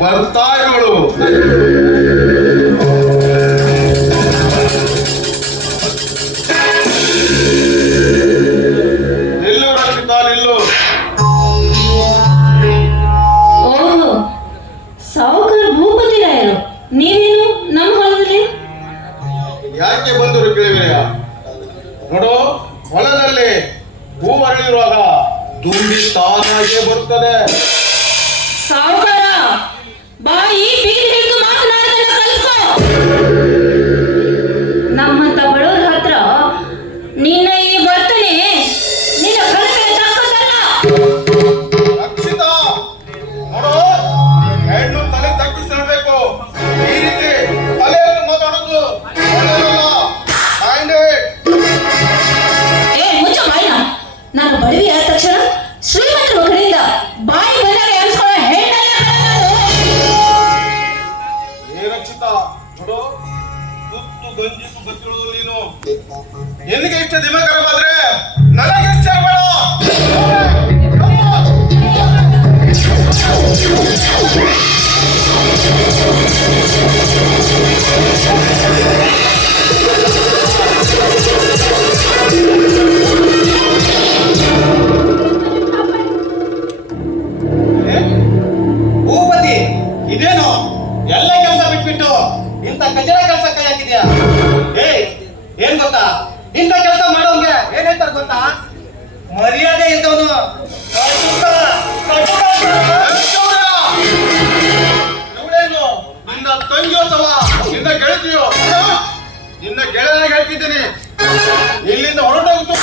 ಬರ್ತಾಯಿಗಳು ನಿಲ್ಲು ರಕ್ಷಿತಾ ನಿಲ್ಲು. ಓಹೋ, ಸಾವುಕಾರ ಭೂಪತಿ ರಾಯರು, ನೀವೇನು ನಮ್ಮ ಹೊಲದಲ್ಲಿ? ಯಾಕೆ ಬಂದರು ಕೇಳಿವೆಯ? ನೋಡು, ಹೊಲದಲ್ಲಿ ಹೂ ಅರಳಿರುವಾಗ ದುಂಬಿ ತಾನಾಗೆ ಬರುತ್ತದೆ. ಸಾವುಕಾರ, ಬಾಯಿ ಬೀಗಿ ಹಿಡಿದು ಮಾತನಾಡೋದನ್ನ ಕಲಿಸ್ಕೋ. ನಮ್ಮಂತ ಬಡವರ ಹತ್ರ ನಿನ್ನ ಈ ವರ್ತನೆ ನಿನ್ನ ಕಳಪೆಯ ತಾಕತ್ತಲ್ಲ. ರಕ್ಷಿತಾ, ನೋಡು, ಹೆಣ್ಣು ತಲೆ ತಗ್ಗಿಸಬೇಕು. ಈ ರೀತಿ ತಲೆಯನ್ನು ಮಾತಾಡೋದು ಮುಚ್ಚ ಬಾಯಿನ. ನಾನು ಬಡವಿ ಆದ ತಕ್ಷಣ ಶ್ರೀಮಂತರ ಕಡೆಯಿಂದ ಬಾಯಿ ಬಂದಾಗ ಎನ್ಸ್ಕೊಳ್ಳೋ ಹೆಣ್ಣಲ್ಲ ನಾನು. ರಕ್ಷಿತಾ, ನೋಡು, ತುತ್ತು ಗಂಜಿಸು ಬಚ್ಚಿಡುವುದು ನೀನು. ಎಲ್ಲಿಗೆ ಇಷ್ಟ ದಿಮಾಕರವಾದ್ರೆ ನನಗೆ ಇಷ್ಟ ಬೇಡ. ಭೂಪತಿ, ಇದೇನು ಎಲ್ಲ ಕೆಲಸ ಬಿಟ್ಬಿಟ್ಟು ಇಂಥ ಕಚಡ ಕೆಲಸ ಕೈ ಹಾಕಿದ್ಯಾ? ಏನ್ ಗೊತ್ತಾ, ಇಂಥ ಕೆಲಸ ಮಾಡೋಂಗೆ ಏನ್ ಹೇಳ್ತಾರೆ ಗೊತ್ತಾ? ಮರ್ಯಾದೆ ಇದ್ದವನು ಇವಳೇನು ನಿನ್ನ ತಂಗಿಯೋ ಅಥವಾ ನಿನ್ನ ಗೆಳತಿಯೋ? ನಿನ್ನ ಗೆಳೆಯನಾಗಿ ಹೇಳ್ತಿದ್ದೀನಿ, ಇಲ್ಲಿಂದ ಹೊರಟೋಗ್ತು.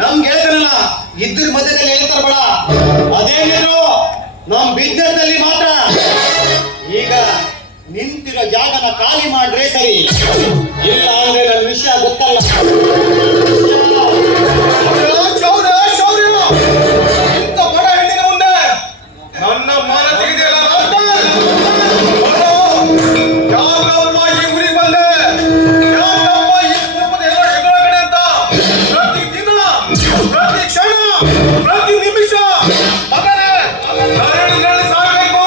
ನಮ್ ಗೆಳತನಲ್ಲ ಇದ್ರ ಮಧ್ಯದಲ್ಲಿ ಹೇಳ್ತಾರ ಬೇಡ. ಅದೇನಿದ್ರು ನಮ್ ಬಿಸ್ನೆಸ್ ಅಲ್ಲಿ ಮಾತ್ರ. ಈಗ ನಿಂತಿರೋ ಜಾಗನ ಖಾಲಿ ಮಾಡ್ರೆ ಸರಿ, ಇಲ್ಲ ಅಂದ್ರೆ ನನ್ನ ವಿಷಯ ಗೊತ್ತಲ್ಲ. ಇಂಥ ಬಡ ಹೆಣ್ಣಿನ ಮುಂದೆ ನನ್ನ ಮಾನ ತೆಗೆದಿಲ್ಲ. ಯಾಕಪ್ಪ ಈ ಊರಿಗೆ ಬಂದೆ? ಯಾಕಪ್ಪ ಈ ಕುಟುಂಬದ ಹೆಗಲ ಕಡೆ ಅಂತ ಪ್ರತಿ ದಿನ, ಪ್ರತಿ ಕ್ಷಣ, ಪ್ರತಿ ನಿಮಿಷ ಮಗನೇ ನರಳಿ ಸಾಗಬೇಕು.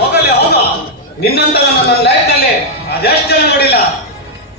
ಹೋಗಲಿ ಹೋಗ, ನಿನ್ನಂತ ನನ್ನ ಲೈಫ್